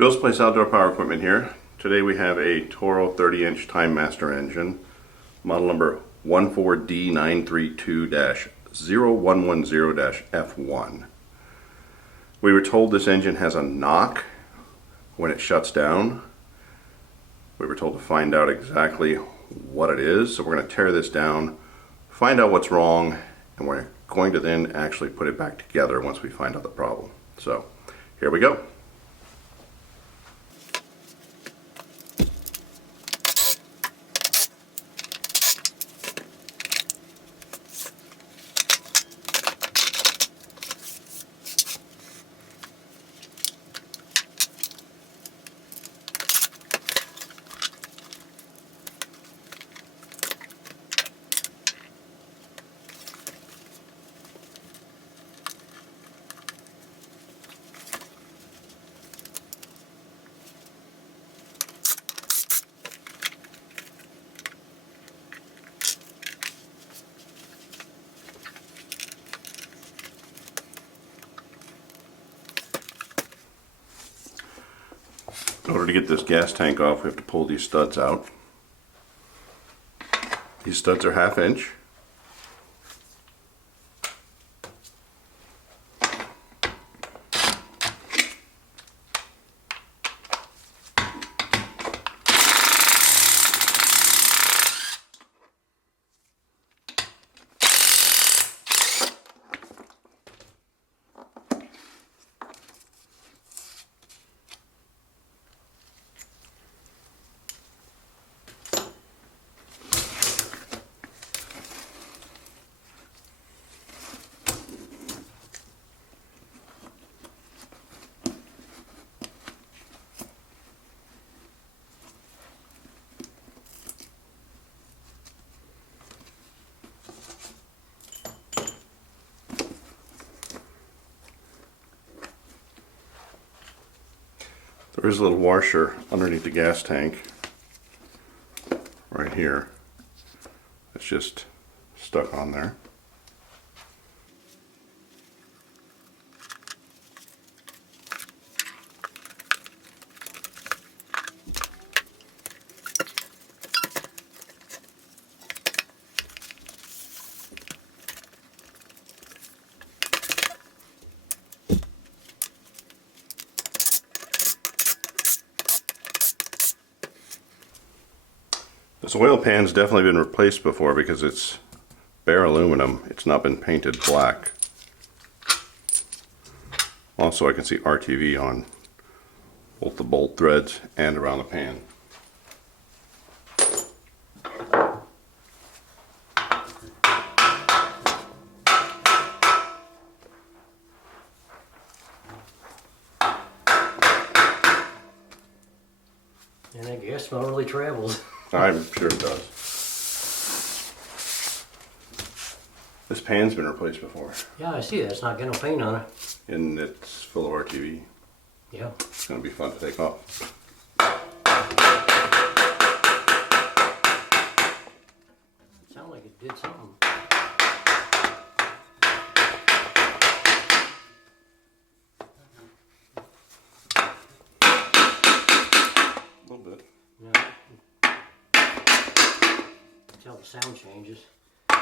Bill's Place Outdoor Power Equipment here. Today we have a Toro 30-inch Timemaster engine, model number 14D932-0110-F1. We were told this engine has a knock when it shuts down. We were told to find out exactly what it is, so we're going to tear this down, find out what's wrong, and we're going to then actually put it back together once we find out the problem. So, here we go. In order to get this gas tank off, we have to pull these studs out. These studs are 1/2 inch. There is a little washer underneath the gas tank right here. It's just stuck on there. This oil pan's definitely been replaced before because it's bare aluminum. It's not been painted black. Also, I can see RTV on both the bolt threads and around the pan. And that gas smell really travels. I'm sure it does. This pan's been replaced before. Yeah, I see that. It's not getting no paint on it. And it's full of RTV. Yeah. It's going to be fun to take off. It sounded like it did something. A little bit. Yeah. Tell the sound changes. There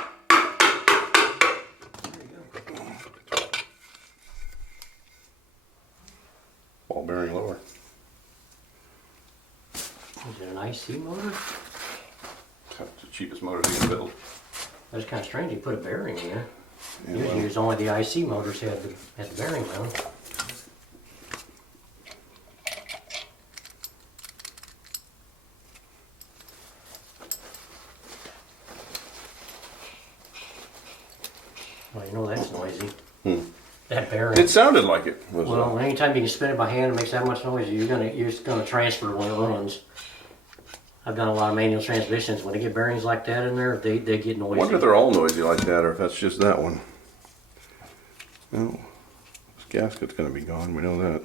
you go. Ball bearing lower. Is it an IC motor? That's the cheapest motor you can build. That's kind of strange. You put a bearing in there. Yeah, Usually, well, it's only the IC motors have the bearing on. Well, you know that's noisy. That bearing. it sounded like it was. Well, anytime you can spin it by hand, it makes that much noise. You're just gonna transfer when it runs. I've done a lot of manual transmissions. When they get bearings like that in there, they get I noisy. wonder if they're all noisy like that or if that's just that one. No, this gasket's going to be gone. We know that.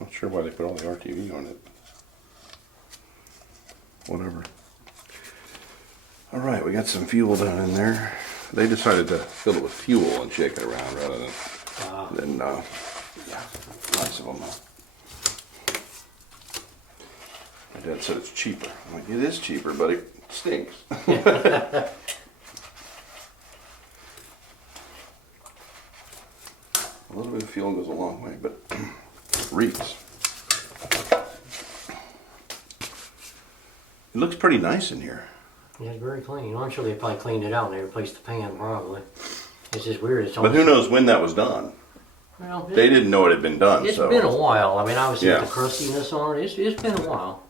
Not sure why they put all the RTV on it. Whatever. Alright, we got some fuel down in there. They decided to fill it with fuel and shake it around rather than Then, yeah, lots of them. My dad said it's cheaper. I'm like, it is cheaper, but it stinks. A little bit of fuel goes a long way, but reeks. It looks pretty nice in here. Yeah, it's very clean. I'm sure they probably cleaned it out and they replaced the pan, probably. It's just weird. It's But who knows when that was done? Well, They didn't know it had been done. It's so. been a while. I mean, obviously Yeah. with the crustiness on it, it's been a while.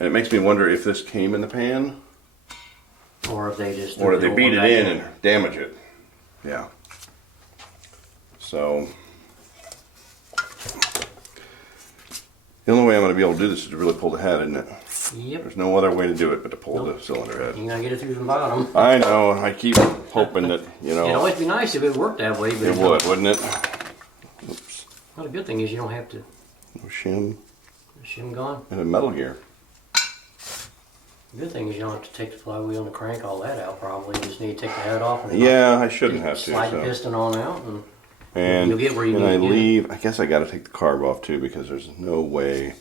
And it makes me wonder if this came in the pan, Or if they just... or did they threw beat one it back in and damage it? Yeah. So the only way I'm going to be able to do this is to really pull the head, isn't it? Yep. There's no other way to do it but to pull the cylinder head. You gotta get it through the bottom. I know. I keep hoping that, you know. It'd always be nice if it worked that way, but It would, wouldn't it? Oops. Well, the good thing is you don't have to... No shim Shim gone. and a metal gear. The good thing is you don't have to take the flywheel and the crank, all that out probably. You just need to take the head off and Yeah, I shouldn't have to. slide the So. piston on out And you'll get where you and need I to get. leave. I guess I got to take the carb off too because there's no way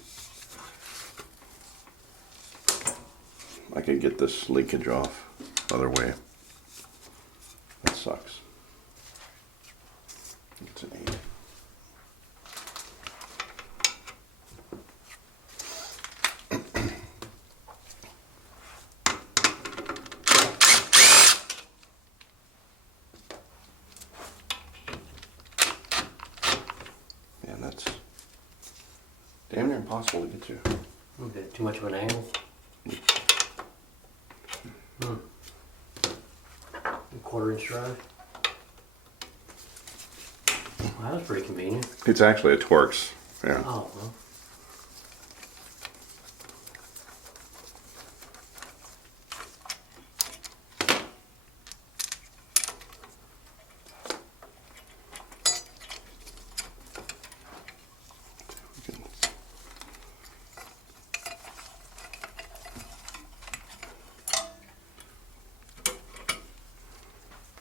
I could get this leakage off other way. That sucks. It's an 8. Man, that's damn near impossible to get to. A bit too much of an angle. A 1/4 inch drive. Well, that was pretty convenient. It's actually a Torx. Yeah. Oh, well.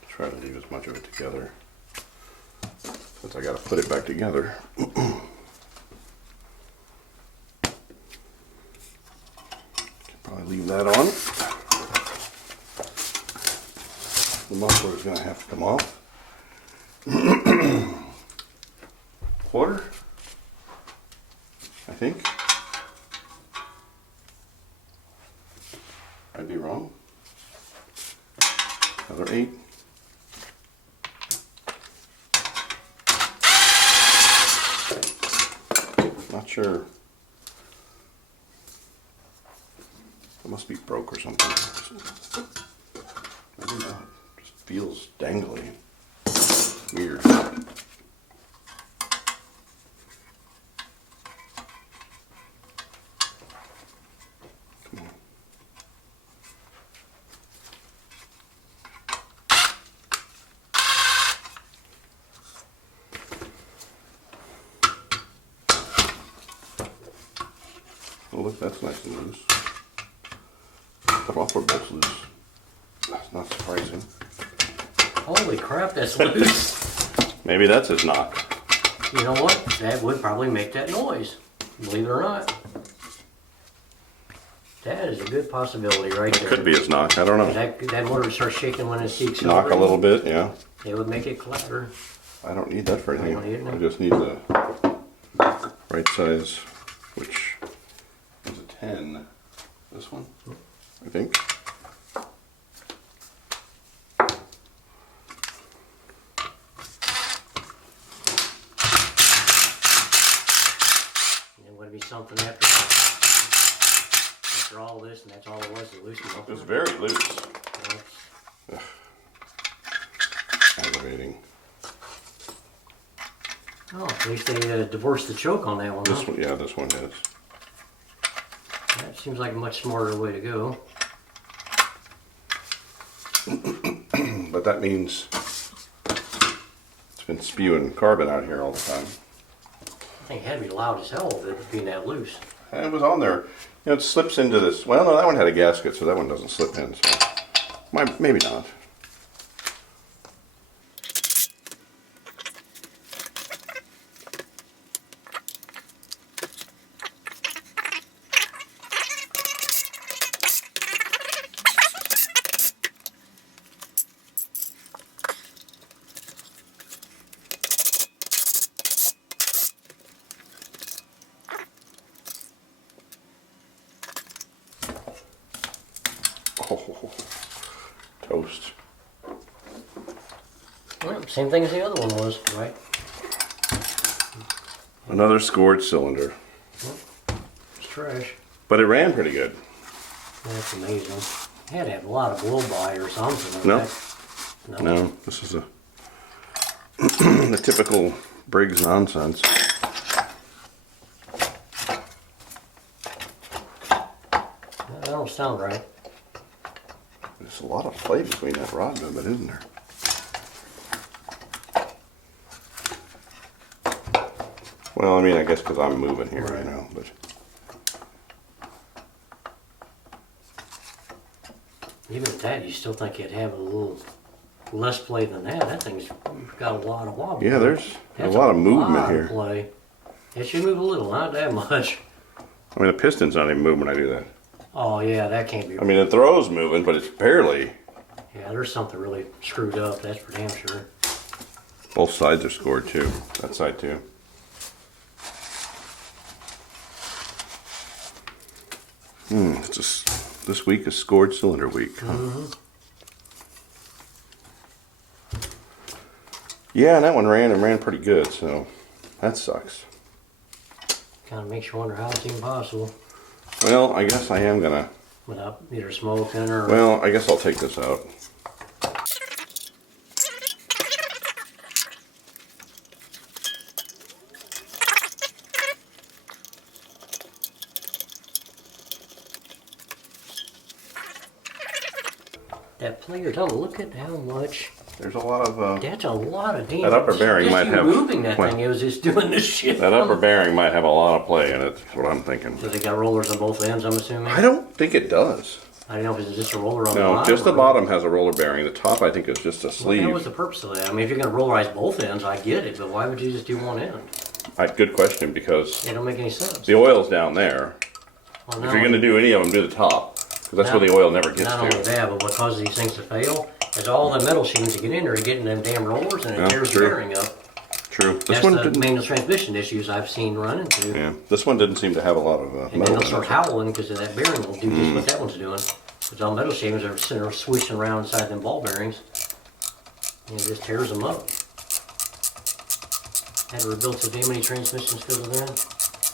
Try to leave as much of it together since I got to put it back together. Probably leave that on. The muffler is going to have to come off. 1/4, I think. I'd be wrong. Another 8. Not sure. It must be broke or something. I don't know. It just feels dangly. Weird. Come on. Oh look, that's nice and loose. The muffler bolt's loose. That's not surprising. Holy crap, that's loose. Maybe that's his knock. You know what? That would probably make that noise. Believe it or not. That is a good possibility right there. Could be his knock, I don't know. That motor would start shaking when it seeks Knock a little bit, yeah. It would make it clatter. I don't need that for anything. You don't need it, no? I just need the right size, which is a 10. This one, I think. And it would be something after all this, and that's all it was, to loosen up. It's very loose. Aggravating. Oh, at least they divorced the choke on that one, This huh? one, yeah, this one is. That seems like a much smarter way to go. But that means it's been spewing carbon out here all the time. I think it had to be loud as hell with it being that loose. And it was on there. You know, it slips into this. Well, no, that one had a gasket, so that one doesn't slip in. So maybe not. Well, same thing as the other one was, right? Another scored cylinder. It's trash. But it ran pretty good. That's amazing. It had to have a lot of blow by or something. No. Right? No, this is the typical Briggs nonsense. That don't sound right. There's a lot of play between that rod movement, isn't there? Well, I mean, I guess because I'm moving here, Right. you know, but Even at that, you still think you'd have a little less play than that. That thing's got a lot of wobble. yeah, there's That's a lot of movement lot of here. play. It should move a little, not that much. I mean, the piston's not even moving when I do that. Oh yeah, that can't be. I mean, the throw's moving, but it's barely. Yeah, there's something really screwed up. That's for damn sure. Both sides are scored too. That side too. It's just, this week is scored cylinder week. Huh? Yeah, and that one ran and ran pretty good, so that sucks. Kind of makes you wonder how it's even possible Well, I guess I am gonna. without either smoking or. Well, I guess I'll take this out. That player, don't look at how much. There's a lot of. That's a lot of damage. That upper bearing just might you have- moving that well, thing. It was just doing this shit. That upper bearing might have a lot of play in it. That's what I'm thinking. Does it got rollers on both ends? I'm assuming. I don't think it does. I don't know if it's just a roller on the No, bottom. just the bottom has a roller bearing. The top, I think, is just a What sleeve. was the purpose of that? I mean, if you're going to rollerize both ends, I get it, but why would you just do one end? Good question, because It don't make any sense. the oil's down there. Well, If not you're going to only- do any of them, do the top. Because that's where the oil never gets Not only to. that, but what causes these things to fail is all the metal seems to get in there and get in them damn rollers and it Yeah, tears the true. bearing up. True. This That's one the didn't. manual transmission issues I've seen run into. Yeah, this one didn't seem to have a lot of And then metal they'll in start it. howling because of that bearing will do just what that one's doing. Because all metal shavings are sitting there swishing around inside them ball bearings. And it just tears them up. Had to rebuild so damn many transmissions because of that.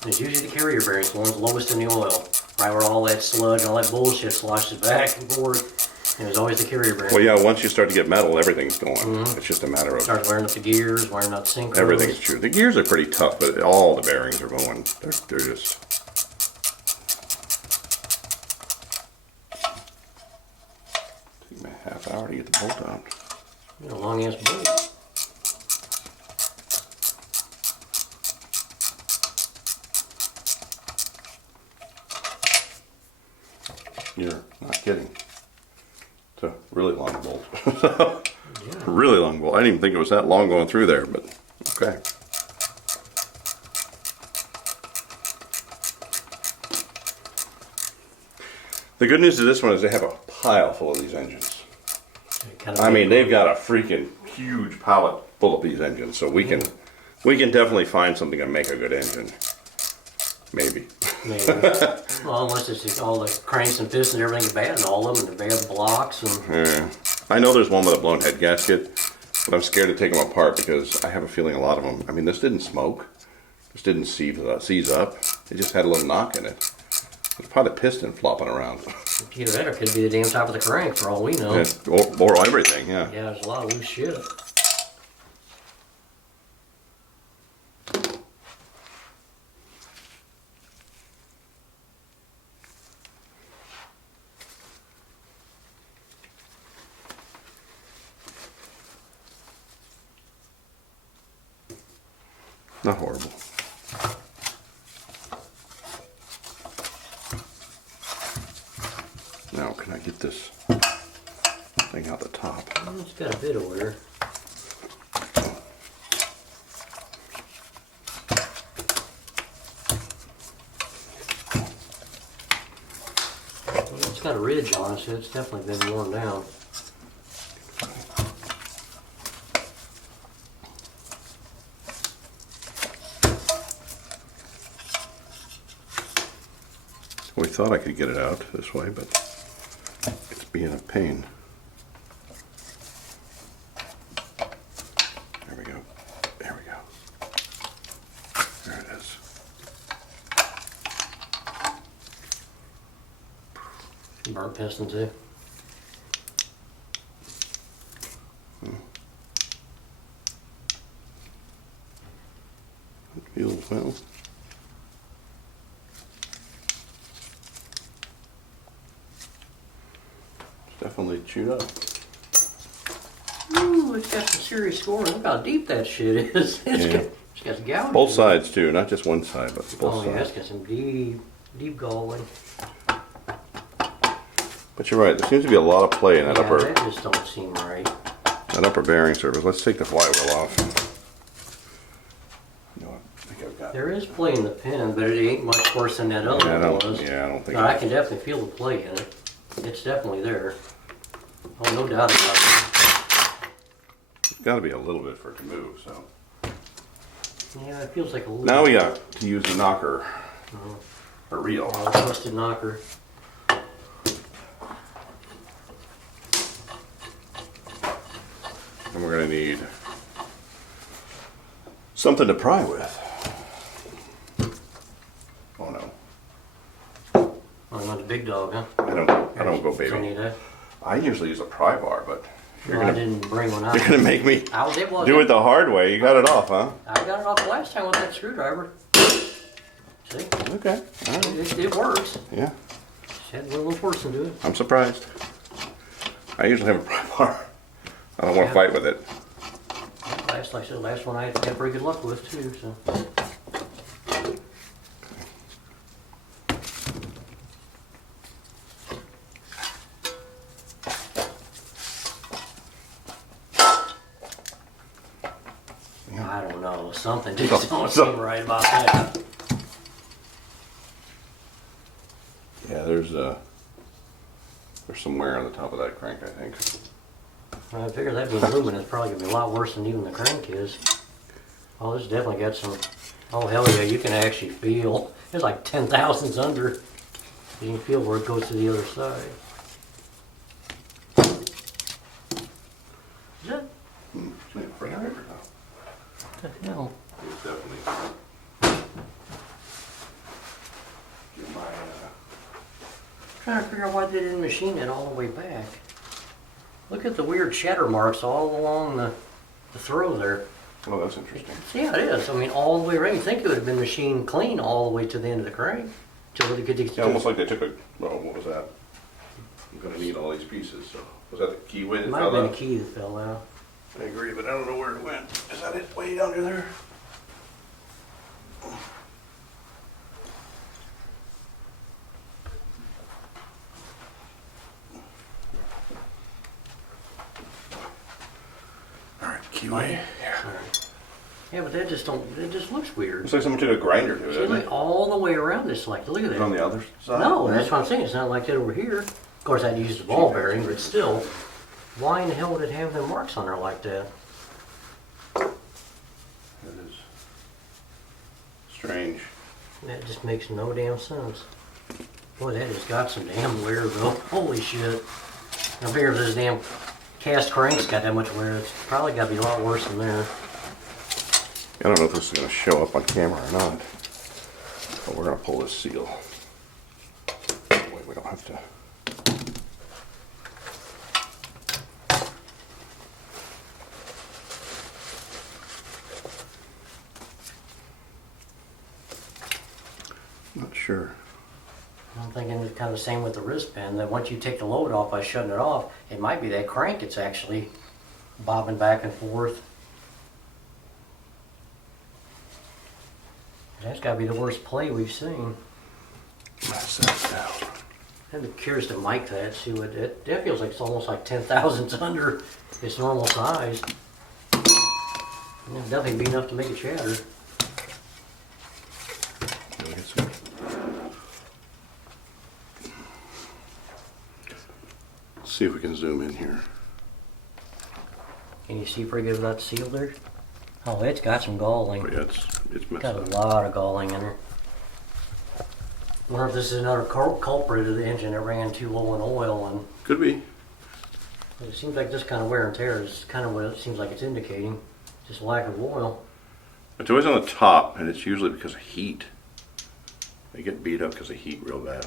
And it's usually the carrier bearings, the ones lowest in the oil. Right where all that sludge and all that bullshit sloshes back and forth. And it was always the carrier bearing. Well, yeah, once you start to get metal, everything's going. It's just a matter of Starts wearing up the gears, wearing out the synchros. everything's true. The gears are pretty tough, but all the bearings are going. They're just. Take me a half hour to get the bolt out. You know, long ass bolt. You're not kidding. It's a really long bolt. Really long bolt. I didn't even think it was that long going through there, but okay. The good news of this one is they have a pile full of these engines. I mean, they've got a freaking huge pallet full of these engines, so we can definitely find something to make a good engine. Maybe. Maybe. Well, unless it's all the cranks and pistons, everything's bad in all of them, and the bad blocks. And Yeah. I know there's one with a blown head gasket, but I'm scared to take them apart because I have a feeling a lot of them. I mean, this didn't smoke. This didn't seize up. It just had a little knock in it. It's probably a piston flopping around. either that or it could be the damn top of the crank, for all we know. Yeah, or everything, yeah. Yeah, there's a lot of loose shit. Not horrible. Now, can I get this thing out the top? Well, it's got a bit of wear. Well, it's got a ridge on it, so it's definitely been worn down. We thought I could get it out this way, but it's being a pain. burnt piston too. Feels well. It's definitely chewed up. Ooh, it's got some serious scoring. Look how deep that shit is. It's got gouges. Both sides too, not just one side, but both Oh yeah, sides. it's got some deep galling. But you're right. There seems to be a lot of play in that Yeah, upper that just don't seem right. bearing surface. Let's take the flywheel off. You know, I think I've got. There is play in the pin, but it ain't much worse than that other Yeah, I one don't. was. Yeah, I don't think. But I can definitely feel the play in it. It's definitely there. Oh, no doubt about it. It's got to be a little bit for it to move. So Yeah, it feels like a little. now we got to use the knocker, a reel. Busted knocker. And we're going to need something to pry with. Oh no, Oh, you want the big dog, huh? I don't go You baby. need that? I usually use a pry bar, but No, I didn't bring one out. you're going to make me It was. do it the hard way. You got it off, huh? I got it off last time with that screwdriver. See? Okay. All right. It works. Yeah, Just had a little force into it. I'm surprised. I usually have a pry bar. I don't want to Yeah. fight with it. Like I said, last one I had pretty good luck with too. So. I don't know. Something just don't seem right about that. Yeah, there's some wear on the top of that crank, I think. I figure that being aluminum is probably gonna be a lot worse than even the crank is. Oh, this definitely got some. Oh hell yeah, you can actually feel. It's like 10 thousandths under. You can feel where it goes to the other side. Is that? What What the hell? It's definitely. Get my, Trying to figure out why they didn't machine it all the way back. Look at the weird shatter marks all along the throw there. oh, that's interesting. Yeah, it is. I mean, all the way around. You think it would have been machined clean all the way to the end of the crank. To really get Yeah, almost like they took a. Oh, what was that? I'm gonna need all these pieces. So was that the keyway It that might have fell been a out? key that fell out. I agree, but I don't know where it went. Is that it? Way under there? All right, keyway. Here. Yeah, but that just don't. It just looks weird. Looks like someone took a grinder to it. See, Didn't like it? all the way around this. Like, look at On that. the other side. No, that's what I'm saying. It's not like that over here. Of course, I'd use the ball bearing, but still, why in the hell would it have them marks on there like that? It is strange. That just makes no damn sense. Boy, that has got some damn wear though. Holy shit. I figure if this damn cast crank's got that much wear, it's probably got to be a lot worse than there. I don't know if this is going to show up on camera or not, but we're going to pull this seal. Wait, we don't have to. Not sure. I'm thinking it's kind of the same with the wristband, that once you take the load off by shutting it off, it might be that crank it's actually bobbing back and forth. That's got to be the worst play we've seen. Press that down. I'd be curious to mic that, see what it. That feels like it's almost like 10 thousandths under its normal size. And it'd definitely be enough to make it shatter. Let me get some. See if we can zoom in here. Can you see pretty good without the seal there? Oh, it's got some galling. But yeah, it's messed Got a up. lot of galling in her. I wonder if this is another culprit of the engine that ran too low in oil, and Could be. it seems like this kind of wear and tear is kind of what it seems like it's indicating. Just lack of oil. It's always on the top, and it's usually because of heat. They get beat up because of heat real bad.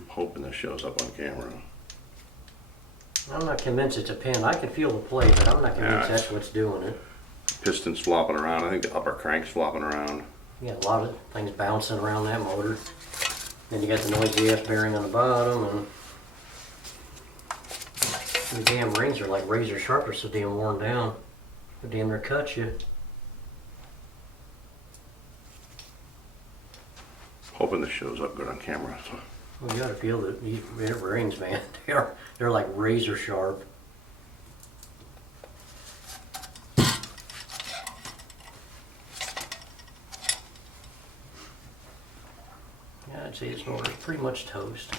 I'm hoping this shows up on camera. I'm not convinced it's a pin. I can feel the play, but I'm not convinced that's what's doing it. Piston's flopping around. I think the upper crank's flopping around. You got a lot of things bouncing around that motor. Then you got the noisy ass bearing on the bottom, and the damn rings are like razor sharp. They're so damn worn down. They damn near cut you. Hoping this shows up good on camera. So. Well, you gotta feel that these rings, man. They're like razor sharp. Yeah, I'd say this motor's pretty much toast.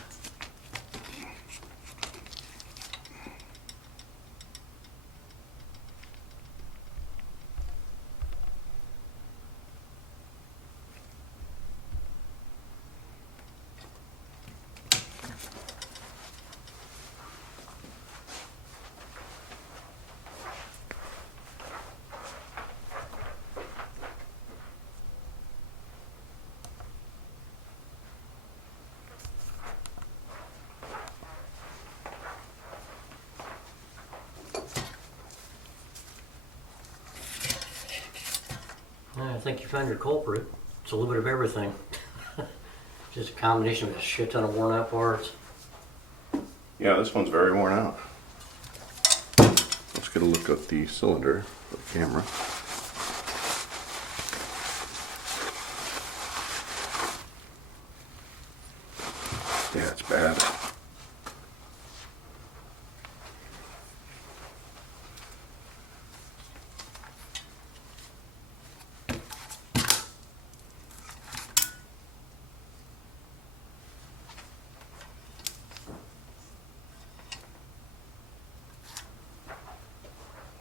I think you found your culprit. It's a little bit of everything. Just a combination of a shit ton of worn out parts. Yeah, this one's very worn out. Let's get a look at the cylinder for the camera. Yeah, it's bad.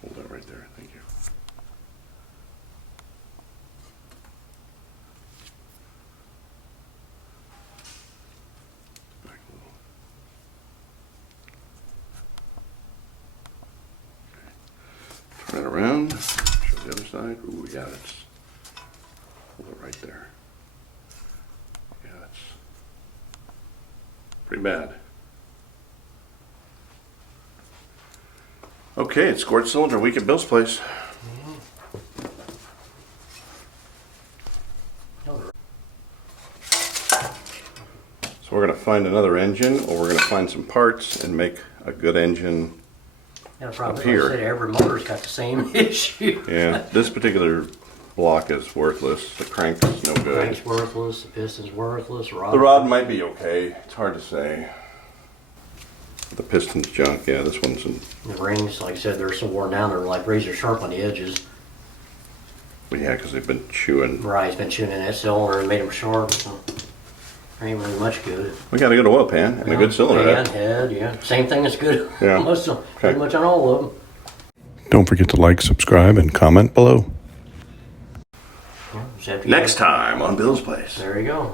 Hold that right there, thank you. Back a little. Okay. Turn it around, show the other side. Ooh, yeah, that's, hold it right there. Yeah, that's pretty bad. Okay, it's scored cylinder week at Bill's place. So we're going to find another engine, or we're going to find some parts and make a good engine. Yeah, probably. Up here. Like I said, every motor's got the same issue. Yeah, this particular block is worthless. The crank is no good. Crank's worthless, the piston's worthless, The rod might be okay. It's hard to say. The piston's junk. Yeah, this one's in. The rings, like I said, they're so worn down, they're like razor sharp on the edges. Well, yeah, because they've been chewing. Right, he's been chewing in that cylinder and made them sharp. So ain't really much good. We got a good oil pan and a good cylinder And head, yeah. Same thing that's good. Yeah. Most of, pretty much on all of them. Don't forget to like, subscribe, and comment below. Yeah, Next time on Bill's Place. There you go.